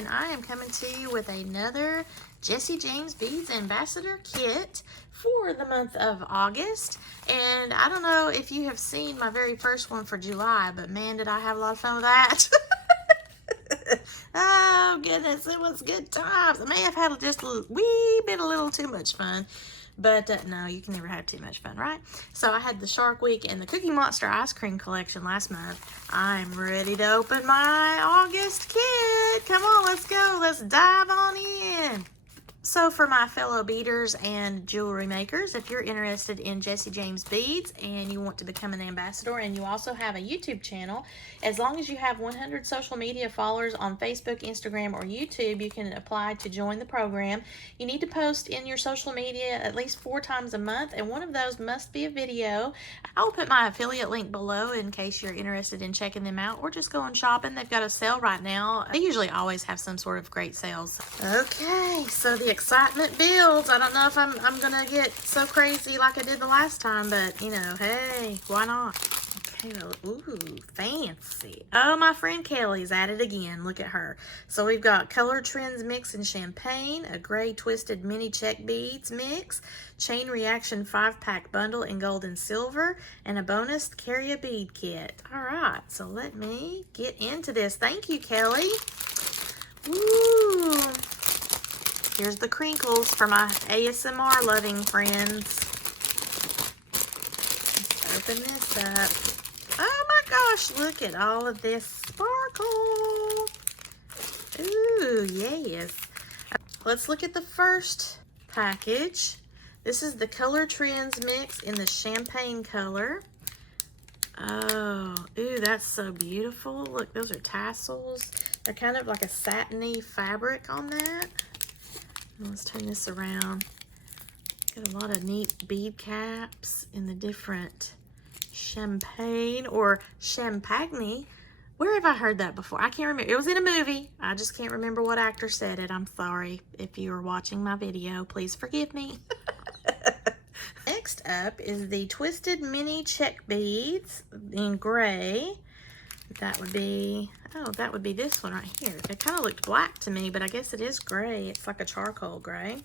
and I am coming to you with another Jesse James Beads Ambassador Kit for the month of August. And I don't know if you have seen my very first one for July, but man, did I have a lot of fun with that. Oh goodness, it was good times. I may have had just a wee bit a little too much fun, but no, you can never have too much fun, right? So I had the Shark Week and the Cookie Monster ice cream collection last month. I'm ready to open my August kit. Come on, let's go. Let's dive on in. So for my fellow beaders and jewelry makers, if you're interested in Jesse James Beads and you want to become an ambassador and you also have a YouTube channel, as long as you have 100 social media followers on Facebook, Instagram, or YouTube, you can apply to join the program. You need to post in your social media at least 4 times a month, and one of those must be a video. I'll put my affiliate link below in case you're interested in checking them out or just going shopping. They've got a sale right now. They usually always have some sort of great sales. Okay, so the excitement builds. I don't know if I'm gonna get so crazy like I did the last time, but you know, hey, why not? Okay, well, ooh, fancy. Oh, my friend Kelly's at it again. Look at her. So we've got Color Trends Mix in Champagne, a gray twisted mini Czech beads mix, Chain Reaction 5-pack bundle in gold and silver, and a bonus carry a bead kit. All right, so let me get into this. Thank you, Kelly. Ooh. Here's the crinkles for my ASMR loving friends. Let's open this up. Oh my gosh, look at all of this sparkle. Ooh, yes. Let's look at the first package. This is the Color Trends mix in the champagne color. Oh, ooh, that's so beautiful. Look, those are tassels. They're kind of like a satiny fabric on that. Let's turn this around. Got a lot of neat bead caps in the different champagne or champagne. Where have I heard that before? I can't remember. It was in a movie. I just can't remember what actor said it. I'm sorry. If you are watching my video, please forgive me. Next up is the Twisted Mini Czech Beads in gray. That would be, oh, that would be this one right here. It kind of looked black to me, but I guess it is gray. It's like a charcoal gray.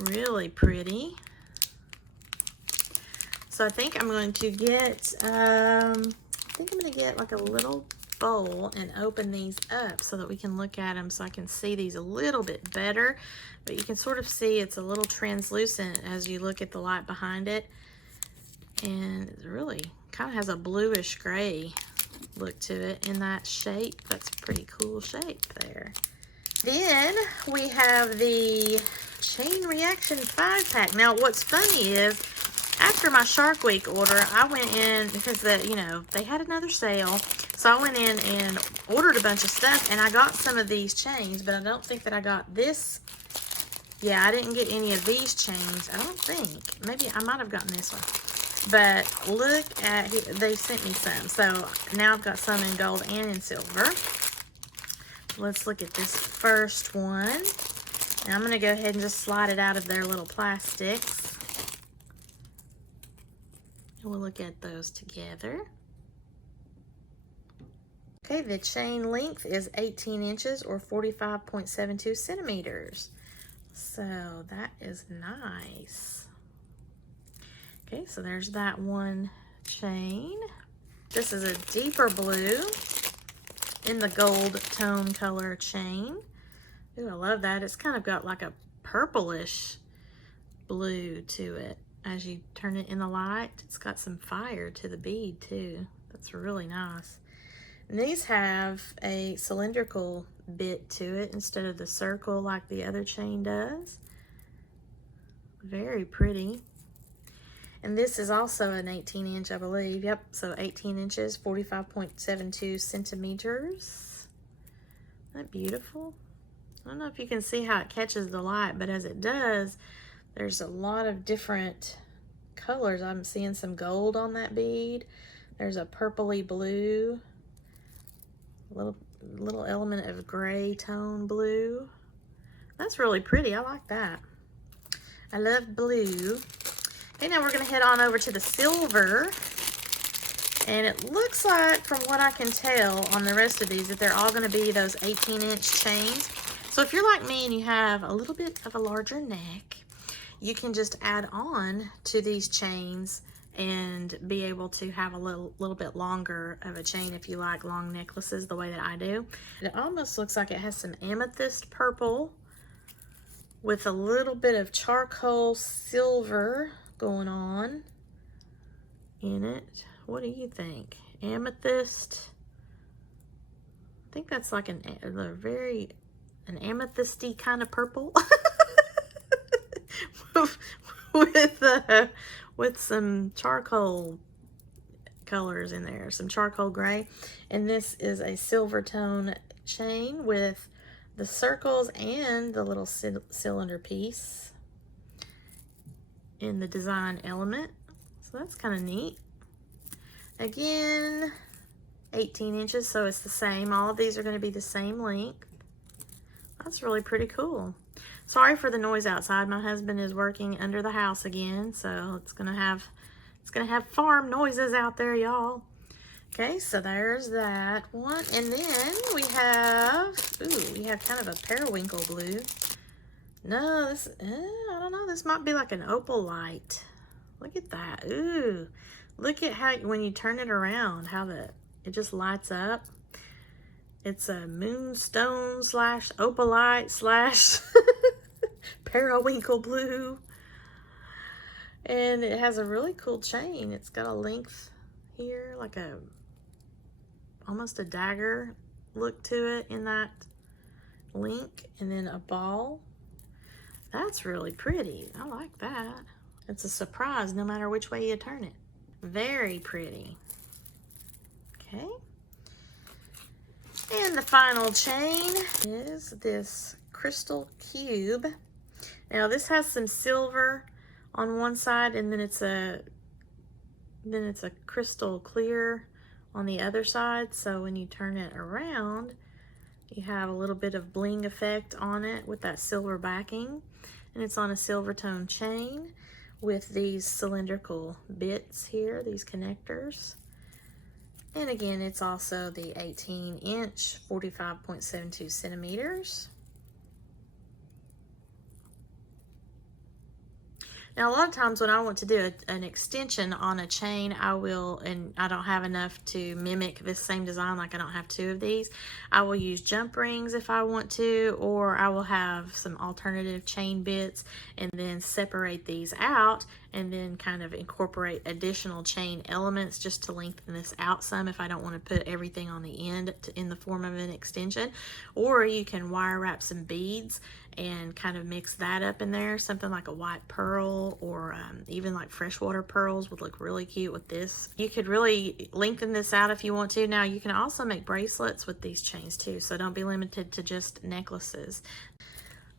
Really pretty. So I think I'm going to get, like a little bowl and open these up so that we can look at them so I can see these a little bit better. But you can sort of see it's a little translucent as you look at the light behind it. And it's really kind of has a bluish gray look to it in that shape. That's a pretty cool shape there. Then we have the Chain Reaction 5-pack. Now what's funny is after my Shark Week order, I went in because they had another sale. So I went in and ordered a bunch of stuff and I got some of these chains, but I don't think that I got this. Yeah, I didn't get any of these chains. I don't think. Maybe I might have gotten this one. But look at, they sent me some. So now I've got some in gold and in silver. Let's look at this first one. Now I'm going to go ahead and just slide it out of their little plastics. And we'll look at those together. Okay, the chain length is 18 inches or 45.72 centimeters. So that is nice. Okay, so there's that one chain. This is a deeper blue in the gold tone color chain. Ooh, I love that. It's kind of got like a purplish blue to it. As you turn it in the light, it's got some fire to the bead too. That's really nice. And these have a cylindrical bit to it instead of the circle like the other chain does. Very pretty. And this is also an 18 inch, I believe. Yep, so 18 inches, 45.72 centimeters. Isn't that beautiful? I don't know if you can see how it catches the light, but as it does, there's a lot of different colors. I'm seeing some gold on that bead. There's a purpley blue, little element of gray tone blue. That's really pretty. I like that. I love blue. Okay, now we're going to head on over to the silver And it looks like, from what I can tell on the rest of these, that they're all going to be those 18-inch chains. So if you're like me and you have a little bit of a larger neck, you can just add on to these chains and be able to have a little bit longer of a chain if you like long necklaces the way that I do. It almost looks like it has some amethyst purple with a little bit of charcoal silver going on in it. What do you think? Amethyst. I think that's like an amethysty kind of purple. with some charcoal colors in there, some charcoal gray. And this is a silver tone chain with the circles and the little cylinder piece in the design element. So that's kind of neat. Again, 18 inches, so it's the same. All of these are going to be the same length. That's really pretty cool. Sorry for the noise outside. My husband is working under the house again, so it's gonna have farm noises out there, y'all. Okay, so there's that one, and then we have kind of a periwinkle blue. No, this I don't know. This might be like an opalite. Look at that. Ooh, look at how when you turn it around, how it just lights up. It's a moonstone slash opalite slash periwinkle blue. And it has a really cool chain. It's got a length here, like almost a dagger look to it in that link, and then a ball. That's really pretty. I like that. It's a surprise no matter which way you turn it. Very pretty. Okay. And the final chain is this crystal cube. Now this has some silver on one side, and then it's a crystal clear on the other side. So when you turn it around, you have a little bit of bling effect on it with that silver backing. And it's on a silver tone chain with these cylindrical bits here, these connectors. And again, it's also the 18-inch, 45.72 centimeters. Now, a lot of times when I want to do an extension on a chain, I will, and I don't have enough to mimic this same design, like I don't have two of these, I will use jump rings if I want to, or I will have some alternative chain bits and then separate these out and then kind of incorporate additional chain elements just to lengthen this out some if I don't want to put everything on the end in the form of an extension. Or you can wire wrap some beads and kind of mix that up in there. Something like a white pearl or even like freshwater pearls would look really cute with this. You could really lengthen this out if you want to. Now you can also make bracelets with these chains too, so don't be limited to just necklaces.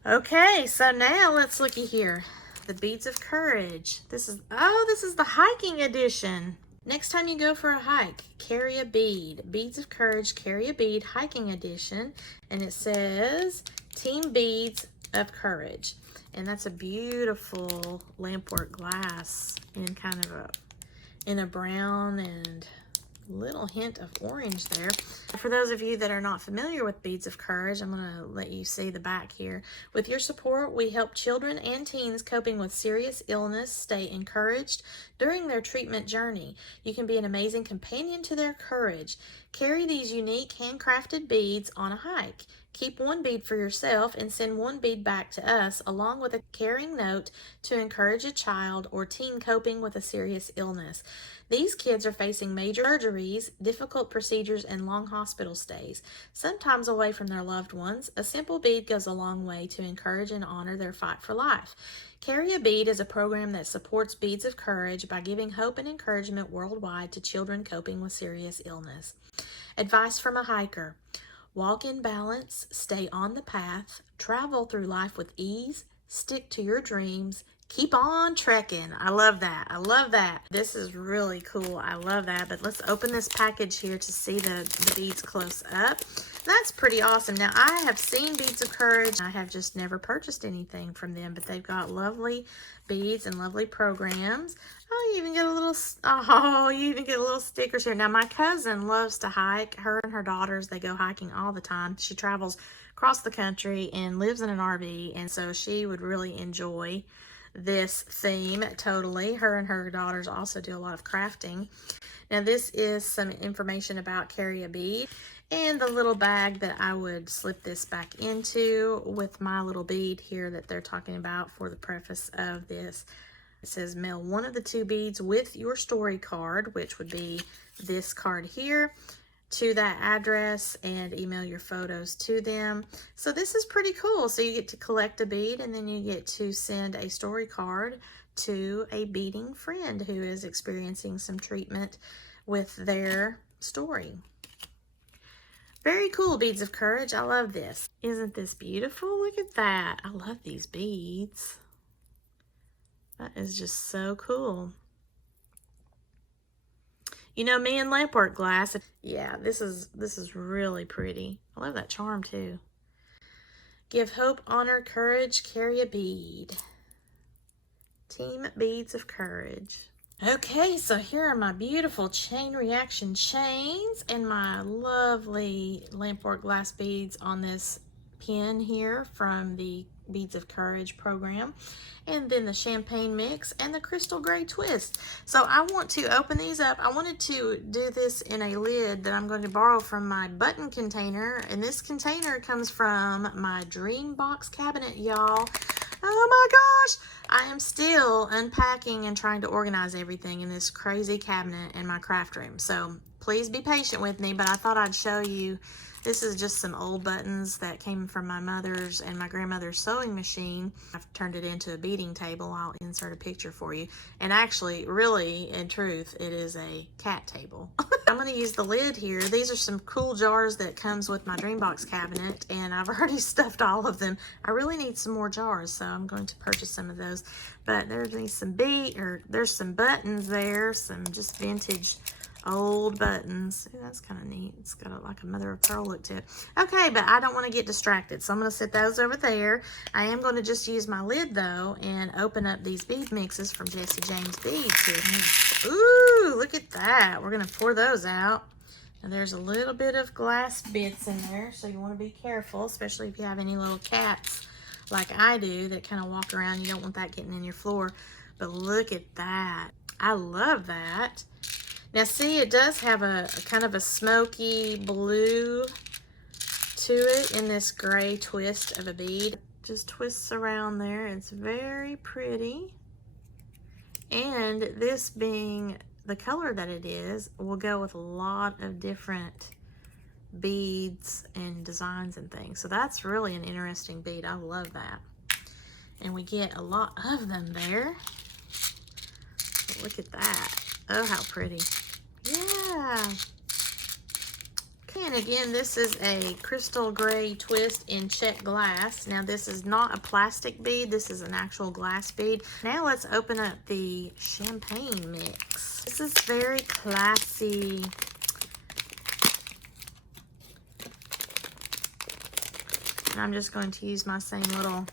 Okay, so now let's looky here. The Beads of Courage. This is the hiking edition. Next time you go for a hike, carry a bead. Beads of Courage, carry a bead, hiking edition. And it says Team Beads of Courage. And that's a beautiful lampwork glass in kind of in a brown and little hint of orange there. For those of you that are not familiar with Beads of Courage, I'm going to let you see the back here. With your support, we help children and teens coping with serious illness stay encouraged during their treatment journey. You can be an amazing companion to their courage. Carry these unique handcrafted beads on a hike. Keep one bead for yourself and send one bead back to us, along with a caring note to encourage a child or teen coping with a serious illness. These kids are facing major surgeries, difficult procedures, and long hospital stays. Sometimes away from their loved ones, a simple bead goes a long way to encourage and honor their fight for life. Carry a Bead is a program that supports Beads of Courage by giving hope and encouragement worldwide to children coping with serious illness. Advice from a hiker. Walk in balance, stay on the path, travel through life with ease, stick to your dreams, Keep on trekking. I love that. I love that. This is really cool. I love that. But let's open this package here to see the beads close up. That's pretty awesome. Now, I have seen Beads of Courage. I have just never purchased anything from them, but they've got lovely beads and lovely programs. Oh, you even get a little stickers here. Now, my cousin loves to hike. Her and her daughters, they go hiking all the time. She travels across the country and lives in an RV, and so she would really enjoy this theme totally. Her and her daughters also do a lot of crafting. Now, this is some information about Carry a Bead and the little bag that I would slip this back into with my little bead here that they're talking about for the preface of this. It says mail one of the 2 beads with your story card, which would be this card here, to that address, and email your photos to them. So this is pretty cool. So you get to collect a bead, and then you get to send a story card to a beading friend who is experiencing some treatment with their story. Very cool, Beads of Courage. I love this. Isn't this beautiful? Look at that. I love these beads. That is just so cool. You know, me and lampwork glass. Yeah, this is really pretty. I love that charm too. Give hope, honor, courage, carry a bead. Team Beads of Courage. Okay, so here are my beautiful chain reaction chains and my lovely lampwork glass beads on this pin here from the Beads of Courage program, and then the champagne mix and the crystal gray twist. So I want to open these up. I wanted to do this in a lid that I'm going to borrow from my button container, and this container comes from my dream box cabinet, y'all. Oh my gosh, I am still unpacking and trying to organize everything in this crazy cabinet in my craft room. So please be patient with me, but I thought I'd show you. This is just some old buttons that came from my mother's and my grandmother's sewing machine. I've turned it into a beading table. I'll insert a picture for you. And actually, really, in truth, it is a cat table. I'm going to use the lid here. These are some cool jars that comes with my Dreambox cabinet, and I've already stuffed all of them. I really need some more jars, so I'm going to purchase some of those. But there's some buttons there, some just vintage old buttons. Ooh, that's kind of neat. It's got like a mother of pearl look to it. Okay, but I don't want to get distracted, so I'm going to set those over there. I am going to just use my lid, though, and open up these bead mixes from Jesse James Beads here. Ooh, look at that. We're going to pour those out. And there's a little bit of glass bits in there, so you want to be careful, especially if you have any little cats like I do that kind of walk around. You don't want that getting in your floor. But look at that. I love that. Now see, it does have a kind of a smoky blue to it in this gray twist of a bead. Just twists around there. It's very pretty. And this being the color that it is, will go with a lot of different beads and designs and things. So that's really an interesting bead. I love that. And we get a lot of them there. Look at that. Oh, how pretty. Yeah. Okay, and again, this is a crystal gray twist in Czech glass. Now, this is not a plastic bead. This is an actual glass bead. Now, let's open up the champagne mix. This is very classy. And I'm just going to use my same little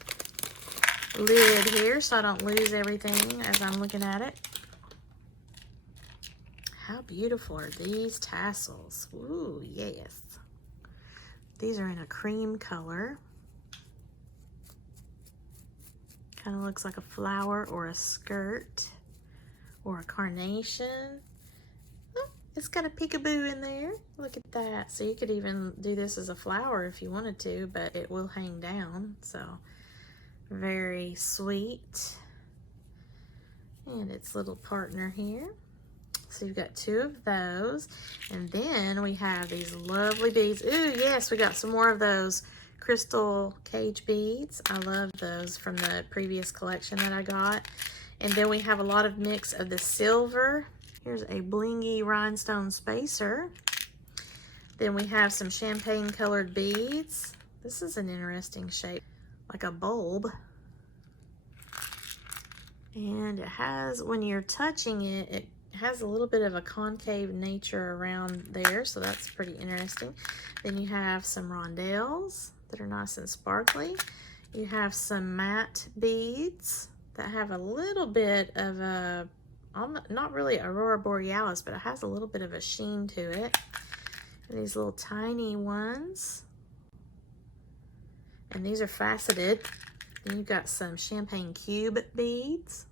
lid here so I don't lose everything as I'm looking at it. How beautiful are these tassels? Ooh, yes. These are in a cream color. Kind of looks like a flower or a skirt or a carnation. Oh, it's got a peekaboo in there. Look at that. So you could even do this as a flower if you wanted to, but it will hang down. So very sweet. And its little partner here. So you've got 2 of those. And then we have these lovely beads. Ooh, yes, we got some more of those crystal cage beads. I love those from the previous collection that I got. And then we have a lot of mix of the silver. Here's a blingy rhinestone spacer. Then we have some champagne colored beads. This is an interesting shape, like a bulb. And it has, when you're touching it, it has a little bit of a concave nature around there, so that's pretty interesting. Then you have some rondelles that are nice and sparkly. You have some matte beads that have a little bit of a, not really Aurora Borealis, but it has a little bit of a sheen to it. And these little tiny ones. And these are faceted. Then you've got some champagne cube beads.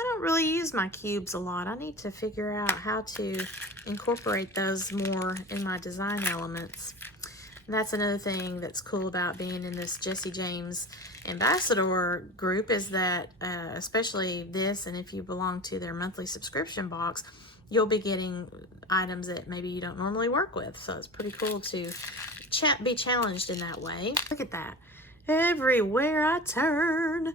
I don't really use my cubes a lot. I need to figure out how to incorporate those more in my design elements. And that's another thing that's cool about being in this Jessie James Ambassador group is that, especially this, and if you belong to their monthly subscription box, you'll be getting items that maybe you don't normally work with. So it's pretty cool to be challenged in that way. Look at that. Everywhere I turn.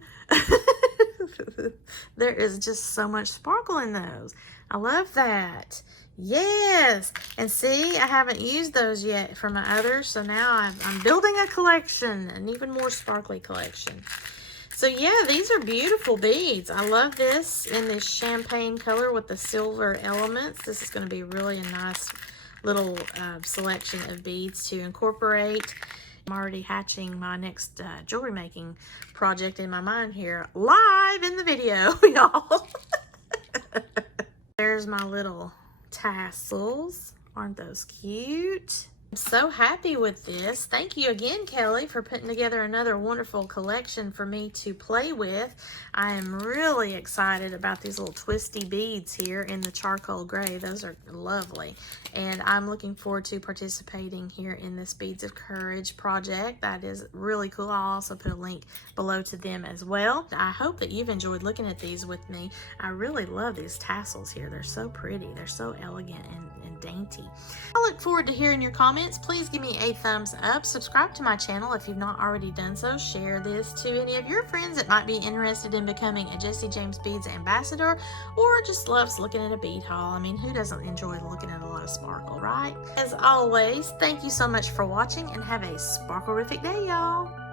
There is just so much sparkle in those. I love that. Yes. And see, I haven't used those yet for my others. So now I'm building a collection, an even more sparkly collection. So yeah, these are beautiful beads. I love this in this champagne color with the silver elements. This is going to be really a nice little selection of beads to incorporate. I'm already hatching my next jewelry making project in my mind here, live in the video, y'all. There's my little tassels. Aren't those cute? I'm so happy with this. Thank you again, Kelly, for putting together another wonderful collection for me to play with. I am really excited about these little twisty beads here in the charcoal gray. Those are lovely. And I'm looking forward to participating here in this Beads of Courage project. That is really cool. I'll also put a link below to them as well. I hope that you've enjoyed looking at these with me. I really love these tassels here. They're so pretty. They're so elegant and dainty. I look forward to hearing your comments. Please give me a thumbs up. Subscribe to my channel if you've not already done so. Share this to any of your friends that might be interested in becoming a Jessie James Beads ambassador or just loves looking at a bead haul. I mean, who doesn't enjoy looking at a lot of sparkle, right? As always, thank you so much for watching and have a sparkle-rific day, y'all.